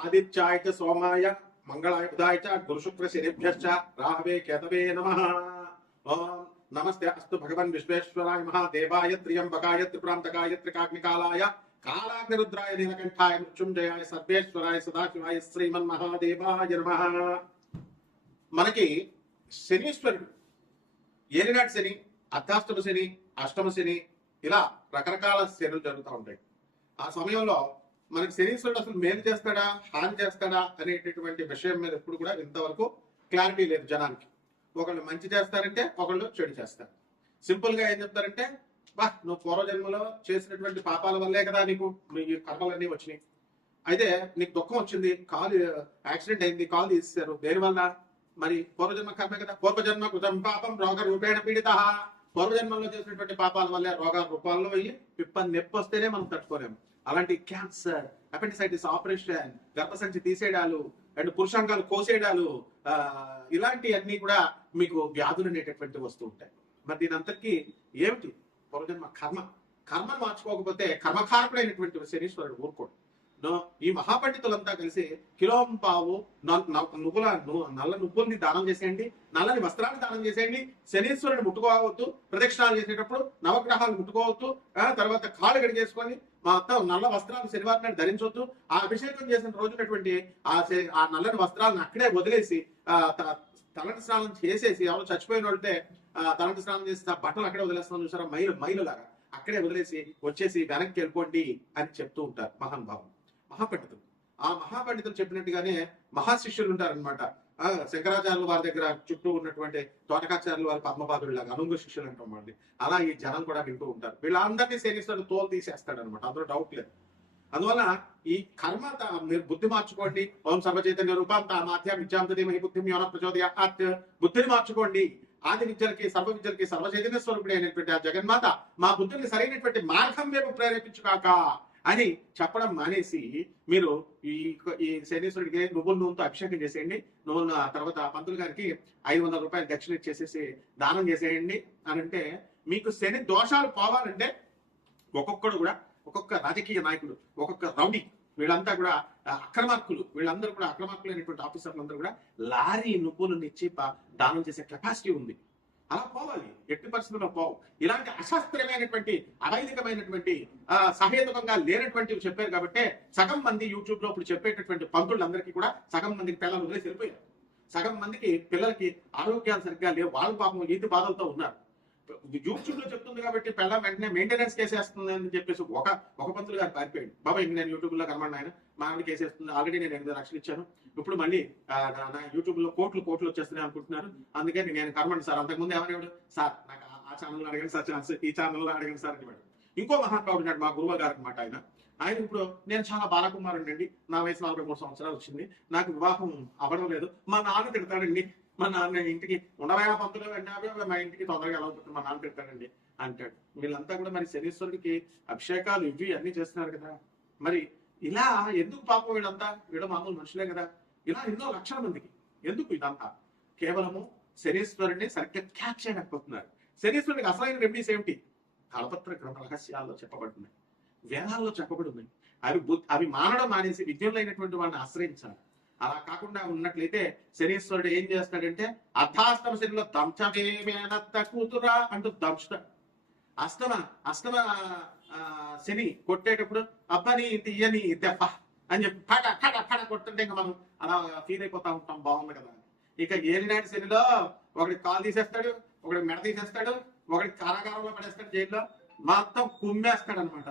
ఆదిత్యాయ చ సోమాయ మంగళాయ బుధాయ చ గురుశుక్ర శనిభ్యశ్చ రాహవే కేతవే నమః. ఓం నమస్తే అస్తు భగవన్ విశ్వేశ్వరాయ మహాదేవాయ త్ర్యంబకాయ త్రిపురాంతకాయ త్రికాగ్నికాలాయ కాలాగ్నిరుద్రాయ నీలకంఠాయ మృత్యుంజయాయ సర్వేశ్వరాయ సదాశివాయ శ్రీమన్మహాదేవాయ నమః. మనకి శనీశ్వరుడు ఏలినాటి శని, అర్ధాష్టమ శని, అష్టమ శని, ఇలా రకరకాల శనులు జరుగుతూ ఉంటాయి. ఆ సమయంలో మనకి శనీశ్వరుడు అసలు మేలు చేస్తాడా హాని చేస్తాడా అనేటటువంటి విషయం మీద ఎప్పుడు కూడా ఇంతవరకు క్లారిటీ లేదు జనానికి. ఒకళ్ళు మంచి చేస్తారంటే ఒకళ్ళు చెడు చేస్తారు. సింపుల్ గా ఏం చెప్తారంటే, బా నువ్వు పూర్వజన్మలో చేసినటువంటి పాపాల వల్లే కదా నీకు ఈ కర్మలన్నీ వచ్చినాయి. అయితే నీకు దుఃఖం వచ్చింది, కాలు యాక్సిడెంట్ అయింది, కాలు తీసేశారు, దేనివల్ల? మరి పూర్వజన్మ కర్మే కదా. పూర్వజన్మ కృతం పాపం రోగ రూపేణ పీడిత. పూర్వజన్మలో చేసినటువంటి పాపాల వల్లే రోగాల రూపాల్లో అయ్యి నొప్పి వస్తేనే మనం తట్టుకోలేము. అలాంటి క్యాన్సర్, అపెండిసైటిస్ ఆపరేషన్, గర్భసంచి తీసేయడాలు అండ్ పురుషాంగాలు కోసేయడాలు, ఇలాంటి అన్ని కూడా మీకు వ్యాధులు అనేటటువంటి వస్తూ ఉంటాయి. మరి దీని అంతటికీ ఏమిటి? పూర్వజన్మ కర్మను మార్చుకోకపోతే కర్మకారకుడైనటువంటి శనీశ్వరుడు ఊరుకోడు. ఈ మహాపండితులంతా కలిసి కిలోంపావు నల్ల నువ్వుల్ని దానం చేసేయండి, నల్లని వస్త్రాన్ని దానం చేసేయండి, శనీశ్వరుని ముట్టుకోవద్దు, ప్రదక్షిణాలు చేసేటప్పుడు నవగ్రహాలు ముట్టుకోవద్దు, తర్వాత కాళ్ళు గడిగేసుకొని మొత్తం నల్ల వస్త్రాలు శనివారం నాడు ధరించవద్దు. ఆ అభిషేకం చేసిన రోజునటువంటి ఆ నల్లని వస్త్రాలను అక్కడే వదిలేసి తలంటి స్నానం చేసేసి, ఎవరు చచ్చిపోయిన వాళ్ళతే తలంటి స్నానం చేసి ఆ బట్టలు అక్కడే వదిలేస్తున్నాం చూసారా, మైలు లాగా అక్కడే వదిలేసి వచ్చేసి వెనక్కి వెళ్ళిపోండి అని చెప్తూ ఉంటారు మహానుభావులు, మహాపండితులు. ఆ మహాపండితులు చెప్పినట్టుగానే మహాశిష్యులు ఉంటారనమాట. శంకరాచార్యులు వారి దగ్గర చుట్టూ ఉన్నటువంటి తోటకాచార్యులు వారి పద్మపాదుడిలాగా అనుంగు శిష్యులు అంటాం వాళ్ళని. అలా ఈ జనం కూడా వింటూ ఉంటారు. వీళ్ళందరినీ శనీశ్వరుడు తోలు తీసేస్తాడు అనమాట, అందులో డౌట్ లేదు. అందువల్ల ఈ కర్మ మీరు బుద్ధి మార్చుకోండి. ఓం సర్వచైతన్య రూపం తామాధ్య విద్యాంతది మహి బుద్ధిం యోన ప్రచోదయాత్. బుద్ధిని మార్చుకోండి. ఆది విద్యలకి సర్వ విద్యలకి సర్వచైతన్య స్వరూపుడి అయినటువంటి ఆ జగన్మాత మా బుద్ధిని సరైనటువంటి మార్గం వైపు ప్రేరేపించుకాక అని చెప్పడం మానేసి మీరు ఈ శనీశ్వరుడికి నువ్వుల నూనెతో అభిషేకం చేసేయండి, నువ్వుల తర్వాత పంతులు గారికి 500 రూపాయలు దక్షిణ ఇచ్చేసేసి దానం చేసేయండి అని అంటే, మీకు శని దోషాలు పోవాలంటే ఒక్కొక్కడు కూడా, ఒక్కొక్క రాజకీయ నాయకుడు, ఒక్కొక్క రౌడీ, వీళ్ళంతా కూడా అక్రమార్కులు, వీళ్ళందరూ కూడా అక్రమార్కులు అయినటువంటి ఆఫీసర్లు అందరూ కూడా లారీ నువ్వులను ఇచ్చి దానం చేసే కెపాసిటీ ఉంది. అలా పోవాలి, ఎట్టి పరిస్థితుల్లో పోవు. ఇలాంటి అశాస్త్రీయమైనటువంటి అవైదికమైనటువంటి సహేతుకంగా లేనటువంటివి చెప్పారు కాబట్టి సగం మంది యూట్యూబ్ లో ఇప్పుడు చెప్పేటటువంటి పంతులందరికీ కూడా సగం మందికి పిల్లలు వదిలేసి వెళ్ళిపోయారు. సగం మందికి పిల్లలకి ఆరోగ్యాలు సరిగ్గా లేవు, వాళ్ళు పాపం ఈతి బాధలతో ఉన్నారు. యూట్యూబ్ లో చెప్తుంది కాబట్టి పిల్లలు వెంటనే మెయింటెనెన్స్ కేసేస్తుంది అని చెప్పేసి ఒక పంతులు గారు పారిపోయాడు. బాబా ఇంక నేను యూట్యూబ్ లో కనబడిన ఆయన మా ఆవిడ కేసేస్తుంది, ఆల్రెడీ నేను 8 లక్షలు ఇచ్చాను, ఇప్పుడు మళ్ళీ నా యూట్యూబ్ లో కోట్లు వచ్చేస్తున్నాయి అనుకుంటున్నారు, అందుకని నేను కనబడి సార్. అంతకుముందు ఏమనేవాడు, సార్ నాకు ఆ ఛానల్ అడగండి సార్, ఈ ఛానల్లో అడగండి సార్ అని. ఇంకో మహానుభావుడు ఉన్నాడు మా గురువు గారు అనమాట. ఆయన ఇప్పుడు నేను చాలా బాలకుమారుడు అండి, నా వయసు 43 సంవత్సరాలు వచ్చింది, నాకు వివాహం అవ్వడం లేదు, మా నాన్న తిడతాడండి, మా నాన్న ఇంటికి ఉండవా పంతులు అంటే మా ఇంటికి తొందరగా ఎలా అవుతుంది, మా నాన్న తిడతాడండి అంటాడు. వీళ్ళంతా కూడా మరి శనీశ్వరుడికి అభిషేకాలు ఇవి అన్ని చేస్తున్నారు కదా. మరి ఇలా ఎందుకు పాపం? వీళ్ళ మామూలు మనుషులే కదా. ఇలా ఎన్నో లక్షల మందికి ఎందుకు ఇదంతా? కేవలము శనీశ్వరుడిని సరిగ్గా క్యాచ్ చేయలేకపోతున్నారు. శనీశ్వరుడికి అసలైన రెమెడీస్ ఏమిటి? తాళపత్ర గ్రంథ రహస్యాల్లో చెప్పబడుతున్నాయి, వేదాల్లో చెప్పబడున్నాయి. అవి మానడం మానేసి విజ్ఞులైనటువంటి వాళ్ళని ఆశ్రయించాలి. అలా కాకుండా ఉన్నట్లయితే శనీశ్వరుడు ఏం చేస్తాడంటే, అర్ధాష్టమ శనిలో దంచవేమేనత్త కూతురా అంటూ దంచుతాడు. అష్టమ శని కొట్టేటప్పుడు అబ్బని తీయని దెబ్బ అని చెప్పి ఫట కొట్టుంటే ఇంకా మనం అలా ఫీల్ అయిపోతా ఉంటాం, బాగుంది కదా. ఇక ఏలినాటి శనిలో ఒకటి కాలు తీసేస్తాడు, ఒకటి మెడ తీసేస్తాడు, ఒకటి కారాగారంలో పడేస్తాడు, జైల్లో మొత్తం కుమ్మేస్తాడు అనమాట.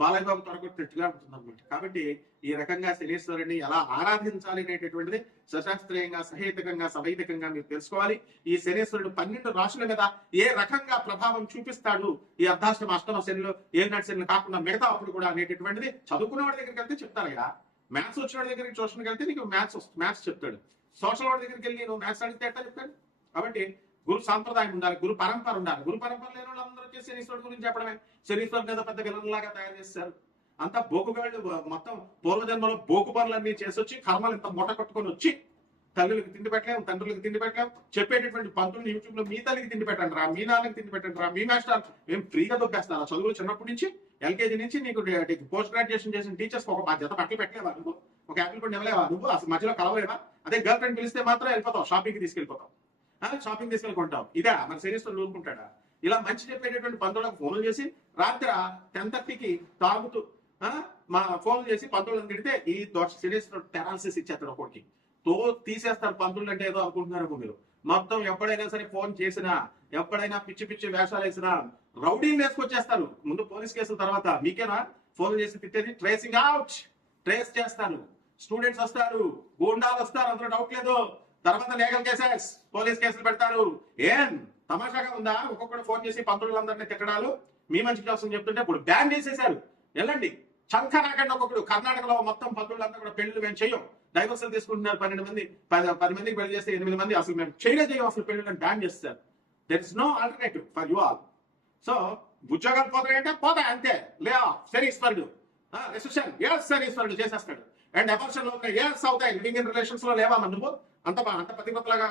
బాలయ్య బాబు తొడగొట్టినట్టుగా ఉంటుంది అనమాట. కాబట్టి ఈ రకంగా శనీశ్వరుని ఎలా ఆరాధించాలి అనేటటువంటిది సశాస్త్రీయంగా, సహేతుకంగా, సవైదికంగా మీరు తెలుసుకోవాలి. ఈ శనీశ్వరుడు 12 రాశుల మీద ఏ రకంగా ప్రభావం చూపిస్తాడు ఈ అర్ధాష్టమ అష్టమ శనిలో, ఏలినాటి శనిలో కాకుండా మిగతా అప్పుడు కూడా అనేటటువంటిది చదువుకునే వాడి దగ్గరికి వెళ్తే చెప్తారు కదా. మ్యాథ్స్ వచ్చిన వాడి దగ్గరికి ట్యూషన్కి వెళ్తే నీకు మ్యాథ్స్ చెప్తాడు. సోషల్ వాడి దగ్గరికి వెళ్ళి నువ్వు మ్యాథ్స్ అడిగితే ఎట్లా చెప్తాడు? కాబట్టి గురు సాంప్రదాయం ఉండాలి, గురు పరంపర ఉండాలి. గురు పరంపర లేని వాళ్ళు అందరూ వచ్చి శనీశ్వరుడు గురించి చెప్పడమే. శనీశ్వరుడు మీద పెద్ద విలన్లాగా తయారు చేస్తారు. అంతా బోకుగాళ్ళు, మొత్తం పూర్వజన్మలో బోకు పనులన్నీ చేసి వచ్చి కర్మలు ఇంత మూట కట్టుకొని వచ్చి తల్లులకు తిండి పెట్టలేము, తండ్రులకు తిండి పెట్టలేము, చెప్పేటటువంటి పంతులు యూట్యూబ్ లో మీ తల్లికి తిండి పెట్టండి రా, మీ నాన్నకి తిండి పెట్టండి రా, మీ మాస్టర్ మేము ఫ్రీగా దొబ్బేస్తారు. ఆ చదువులు చిన్నప్పటి నుంచి ఎల్కేజీ నుంచి నీకు పోస్ట్ గ్రాడ్యుయేషన్ చేసిన టీచర్స్ ఒక 10 జత బట్టలు పెట్టలేవా? ఒక యాపిల్ పండు ఇవ్వలేవా నువ్వు? అసలు మధ్యలో కలవలేవా? అదే గర్ల్ ఫ్రెండ్ పిలిస్తే మాత్రం వెళ్ళిపోతావు, షాపింగ్కి తీసుకెళ్ళిపోతావు, షాపింగ్ తీసుకెళ్ళుకుంటావు. ఇదా మన శరీరం ఊరుకుంటాడా? ఇలా మంచి చెప్పేటటువంటి పంతులకు ఫోన్లు చేసి రాత్రి 10:30కి తాగుతూ మా ఫోన్లు చేసి పంతులను తిడితే ఈ సిరీస్ టెరాలసిస్ ఇచ్చేస్తాడు ఒకటికి తీసేస్తారు. పంతులు అంటే ఏదో అనుకుంటున్నారు మీరు. మొత్తం ఎప్పుడైనా సరే ఫోన్ చేసినా, ఎప్పుడైనా పిచ్చి పిచ్చి వేషాలు వేసినా రౌడీని వేసుకొచ్చేస్తారు. ముందు పోలీస్ కేసుల తర్వాత మీకేనా ఫోన్ చేసి తిట్టేది? ట్రేసింగ్ అవుట్, ట్రేస్ చేస్తారు, స్టూడెంట్స్ వస్తారు, గూండాలు వస్తారు, అందులో డౌట్ లేదు. తర్వాత లీగల్ కేసెస్, పోలీస్ కేసులు పెడతారు. ఏం తమాషాగా ఉందా? ఒక్కొక్కడు ఫోన్ చేసి పంతులందరినీ తిట్టడాలు మీ మంచి కోసం చెప్తుంటే ఇప్పుడు బ్యాన్ చేసేశారు. వెళ్ళండి చంక నాకండి. ఒక్కొక్కడు కర్ణాటకలో మొత్తం పంతులంతా కూడా పెళ్లి మేము చెయ్యం, డైవర్సల్ తీసుకుంటున్నారు. 12 మంది 10 మందికి పెళ్లి చేస్తే 8 మంది అసలు మేము చేయం అసలు పెళ్లి బ్యాన్ చేస్తారు. There is no alternative for you all. So ఉద్యోగాలు పోతాయంటే పోతాయి అంతే. లే ఆఫ్ శనీశ్వరుడు, రెసిషన్ ఎస్ శనీశ్వరుడు చేసేస్తాడు. అండ్ అబార్షన్ లో ఎస్ అవుతాయి. లివింగ్ ఇన్ రిలేషన్స్ లో లేవా నువ్వు? అంత పతివ్రతగా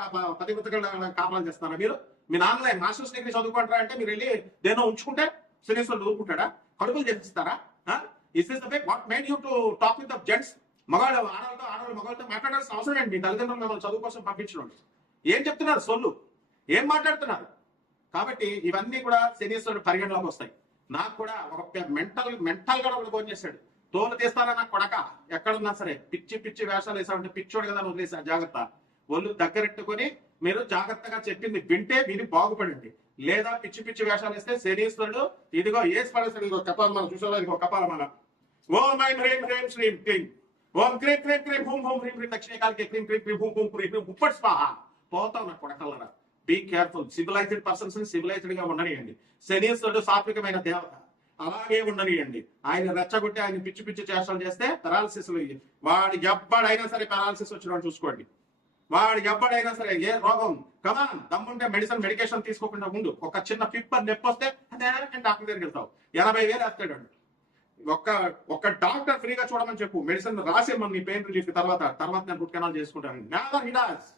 కాపాలు చేస్తారా మీరు? మీ నాన్నలే మాస్టర్స్ డిగ్రీ చదువుకుంటారా అంటే మీరు వెళ్ళి దేనో ఉంచుకుంటే శనీశ్వరుడు ఊరుకుంటాడా? కడుపులు చేపిస్తారా? Is this the way what made you to talk with the gents? మగాళ్ళు ఆడవాళ్ళు మగవాళ్ళతో మాట్లాడాల్సిన అవసరం ఏంటి? మీ తల్లిదండ్రులు మిమ్మల్ని చదువు కోసం పంపించడం ఏం చెప్తున్నారు? సొల్లు ఏం మాట్లాడుతున్నారు? కాబట్టి ఇవన్నీ కూడా శనీశ్వరుడు పరిగణలోకి వస్తాయి. నాకు కూడా ఒక మెంటల్ గా ఒకటి ఫోన్ చేశాడు. తోలు తీస్తారా నాకు కొడక, ఎక్కడున్నా సరే పిచ్చి పిచ్చి వేషాలు వేసామంటే పిచ్చోడు కదా వదిలేసా, జాగ్రత్త. ఒళ్ళు దగ్గరెట్టుకుని మీరు జాగ్రత్తగా చెప్పింది వింటే మీరు బాగుపడండి. లేదా పిచ్చి పిచ్చి వేషాలు వేస్తే శనీశ్వరుడు ఇదిగో ఏ స్పడేస్తాడు. ఇదిగో కపాలమాల చూసావా? ఇదిగో కపాలమాల. ఓం ఐం హ్రీం హ్రీం శ్రీం క్లీం ఓం క్రీం క్రీం క్రీం హూం హూం హ్రీం హ్రీం దక్షిణకాలకి క్రీం క్రీం క్రీం హూం హూం హ్రీం ఉప్పటి స్వాహ. పోతావు నా కొడకల్లరా. Be careful. సివిలైజ్డ్ పర్సన్స్ ని సివిలైజ్డ్ గా ఉండనియండి. శనీశ్వరుడు సాత్వికమైన దేవత, అలాగే ఉండనియండి. ఆయన రెచ్చగొట్టి ఆయన పిచ్చి పిచ్చి చేష్టలు చేస్తే పెరాలసిస్, వాడు ఎవ్వడైనా సరే పెరాలసిస్ వచ్చినట్టు చూసుకోండి. వాడు ఎవ్వడైనా సరే ఏ రోగం కమాన్ దమ్ముంటే మెడికేషన్ తీసుకోకుండా ముందు ఒక చిన్న పిప్పర్ నొప్పి వస్తే డాక్టర్ దగ్గరికి వెళ్తావు. 80,000 వేస్తాడు. ఒక్క డాక్టర్ ఫ్రీగా చూడమని చెప్పు, మెడిసిన్ రాసేమని నీ పెయిన్ రిలీఫ్ తర్వాత నేను రూట్ కెనాల్ చేసుకుంటాను. Never he does.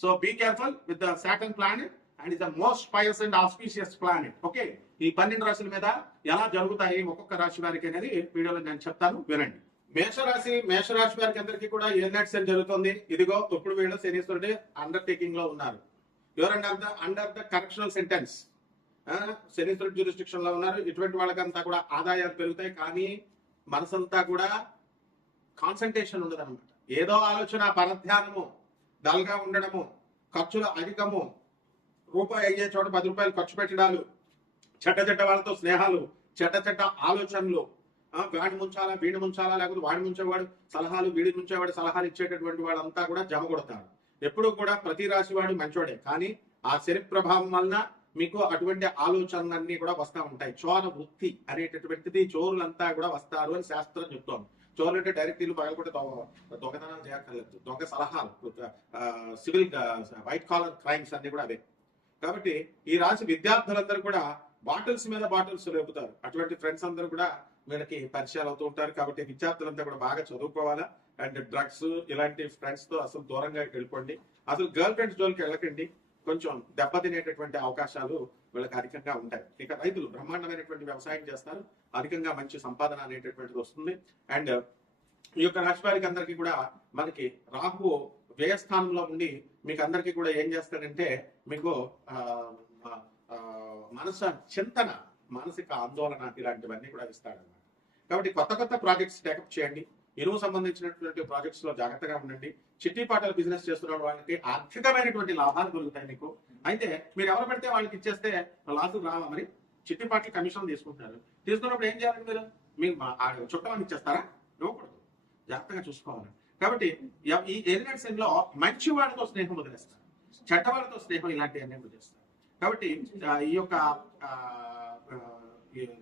So be careful with the Saturn planet and is the most pious and auspicious planet. Okay, ఈ 12 రాశుల మీద ఎలా జరుగుతాయి ఒక్కొక్క రాశి వారికి అనేది వీడియోలో నేను చెప్తాను, వినండి. మేషరాశి వారికి అందరికీ కూడా ఏర్నెట్ సెల్ జరుగుతుంది. ఇదిగో ఇప్పుడు వీళ్ళు శనీశ్వరుడి అండర్టేకింగ్ లో ఉన్నారు. ఎవరంటే అండర్ ద కరెక్షనల్ సెంటెన్స్, శనీశ్వరుడి జ్యూరిస్డిక్షన్ లో ఉన్నారు. ఇటువంటి వాళ్ళకంతా కూడా ఆదాయాలు పెరుగుతాయి, కానీ మనసంతా కూడా కాన్సన్ట్రేషన్ ఉండదు అనమాట. ఏదో ఆలోచన, పరధ్యానము, డల్గా ఉండడము, ఖర్చులు అధికము, రూపాయి అయ్యే చోట 10 రూపాయలు ఖర్చు పెట్టడాలు, చెడ్డ వాళ్ళతో స్నేహాలు, చెడ్డ ఆలోచనలు, వాడిని ముంచాలా వీడిని ముంచాలా, లేకపోతే వాడిని ముంచేవాడు సలహాలు, వీడిని ముంచేవాడు సలహాలు ఇచ్చేటటువంటి వాళ్ళంతా కూడా జమ కొడతారు. ఎప్పుడు కూడా ప్రతి రాశి వాడు మంచోడే, కానీ ఆ శని ప్రభావం వలన మీకు అటువంటి ఆలోచనలన్నీ కూడా వస్తూ ఉంటాయి. చోర వృత్తి అనేటటువంటిది చోరులంతా కూడా వస్తారు అని శాస్త్రం చెప్తోంది. చోరులు అంటే డైరెక్ట్ ఇల్లు పగలకొట్టి దొంగతనాలు చేయక్కర్లేదు, దొంగ సలహాలు, సివిల్ వైట్ కాలర్ క్రైమ్స్ అన్ని కూడా అవే. కాబట్టి ఈ రాశి విద్యార్థులందరూ కూడా బాటిల్స్ మీద బాటిల్స్ లేపుతారు. అటువంటి ఫ్రెండ్స్ అందరూ కూడా వీళ్ళకి పరిచయాలు అవుతూ ఉంటారు. కాబట్టి విద్యార్థులంతా కూడా బాగా చదువుకోవాలా. అండ్ డ్రగ్స్ ఇలాంటి ఫ్రెండ్స్ తో అసలు దూరంగా వెళ్ళిపోండి. అసలు గర్ల్ ఫ్రెండ్స్ జోలికి వెళ్ళకండి. కొంచెం దెబ్బతినేటటువంటి అవకాశాలు వీళ్ళకి అధికంగా ఉంటాయి. ఇక రైతులు బ్రహ్మాండమైనటువంటి వ్యవసాయం చేస్తారు, అధికంగా మంచి సంపాదన అనేటటువంటిది వస్తుంది. అండ్ ఈ యొక్క రాశి వారికి అందరికీ కూడా మనకి రాహు వ్యయస్థానంలో ఉండి మీకు అందరికీ కూడా ఏం చేస్తాడంటే మీకు చింతన, మానసిక ఆందోళన ఇలాంటివన్నీ కూడా ఇస్తాడన్నమాట. కాబట్టి కొత్త ప్రాజెక్ట్స్ టేకప్ చేయండి. ఇరువు సంబంధించినటువంటి ప్రాజెక్ట్స్ లో జాగ్రత్తగా ఉండండి. చిట్టి పాటలు బిజినెస్ చేస్తున్న వాళ్ళకి ఆర్థికమైనటువంటి లాభాలు కలుగుతాయి మీకు. అయితే మీరు ఎవరు పెడితే వాళ్ళకి ఇచ్చేస్తే లాసులు రావా? మరి చిట్టి పాటలు కమిషన్ తీసుకుంటారు. తీసుకున్నప్పుడు ఏం చేయాలి? మీరు చుట్టమని ఇచ్చేస్తారా? ఇవ్వకూడదు, జాగ్రత్తగా చూసుకోవాలి. కాబట్టి ఈ ఎలిమెంట్స్ లో మంచి వాళ్ళతో స్నేహం వదిలేస్తారు, చెడ్డ వాళ్ళతో స్నేహం ఇలాంటివన్నీ వదిలేస్తారు. కాబట్టి ఈ యొక్క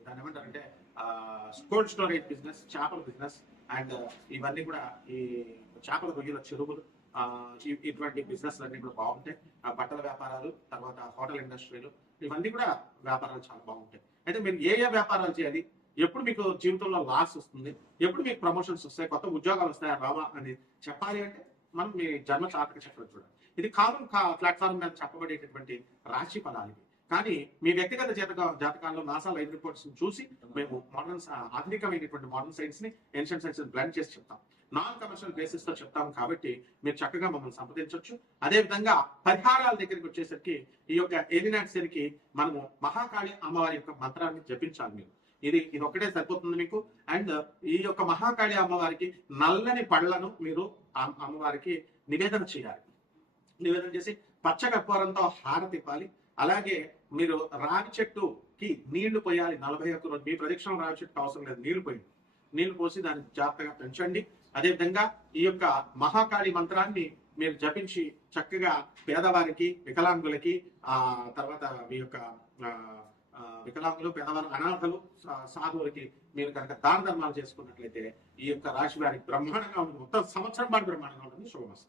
దాని ఏమంటారంటే కోల్డ్ స్టోరేజ్ బిజినెస్, చేపల బిజినెస్ అండ్ ఇవన్నీ కూడా ఈ చేపల రొయ్యల చెరువులు, ఇటువంటి బిజినెస్ అన్ని కూడా బాగుంటాయి. బట్టల వ్యాపారాలు, తర్వాత హోటల్ ఇండస్ట్రీలు, ఇవన్నీ కూడా వ్యాపారాలు చాలా బాగుంటాయి. అయితే మీరు ఏ వ్యాపారాలు చేయాలి, ఎప్పుడు మీకు జీవితంలో లాస్ వస్తుంది, ఎప్పుడు మీకు ప్రమోషన్స్ వస్తాయి, కొత్త ఉద్యోగాలు వస్తాయా రావా అని చెప్పాలి అంటే మనం మీ జన్మ జాతక చక్రం చూడాలి. ఇది కామన్ ప్లాట్ఫామ్ మీద చెప్పబడేటటువంటి రాశి ఫలాలు. కానీ మీ వ్యక్తిగత జాతకాల్లో నాసా లైవ్ రిపోర్ట్స్ చూసి మేము ఆధునికమైనటువంటి మోడర్న్ సైన్స్ ని ఏన్షియంట్ సైన్స్ బ్లెండ్ చేసి చెప్తాం. నాన్ కమర్షియల్ బేసిస్ తో చెప్తాం కాబట్టి మీరు చక్కగా మమ్మల్ని సంప్రదించవచ్చు. అదే విధంగా పరిహారాల దగ్గరికి వచ్చేసరికి ఈ యొక్క ఏలినాటి మనము మహాకాళి అమ్మవారి యొక్క మంత్రాన్ని జపించాలి. మీరు ఇది ఒకటే సరిపోతుంది మీకు. అండ్ ఈ యొక్క మహాకాళి అమ్మవారికి నల్లని పళ్ళను మీరు అమ్మవారికి నివేదన చేయాలి. నివేదన చేసి పచ్చ కర్పూరంతో హారతి ఇవ్వాలి. అలాగే మీరు రావి చెట్టుకి నీళ్లు పోయాలి 41 రోజు. మీ ప్రదక్షిణ రావి చెట్టుకు అవసరం లేదు, నీళ్లు పోసి దాన్ని జాగ్రత్తగా పెంచండి. అదేవిధంగా ఈ యొక్క మహాకాళి మంత్రాన్ని మీరు జపించి చక్కగా పేదవారికి, వికలాంగులకి, తర్వాత మీ యొక్క వికలాంగులు, పేదవారు, అనాథలు, సాధువులకి మీరు కనుక దాన ధర్మాలు చేసుకున్నట్లయితే ఈ యొక్క రాశి వారికి బ్రహ్మాండంగా ఉంటుంది. మొత్తం సంవత్సరం పాటు బ్రహ్మాండంగా ఉంటుంది. శుభమస్తు.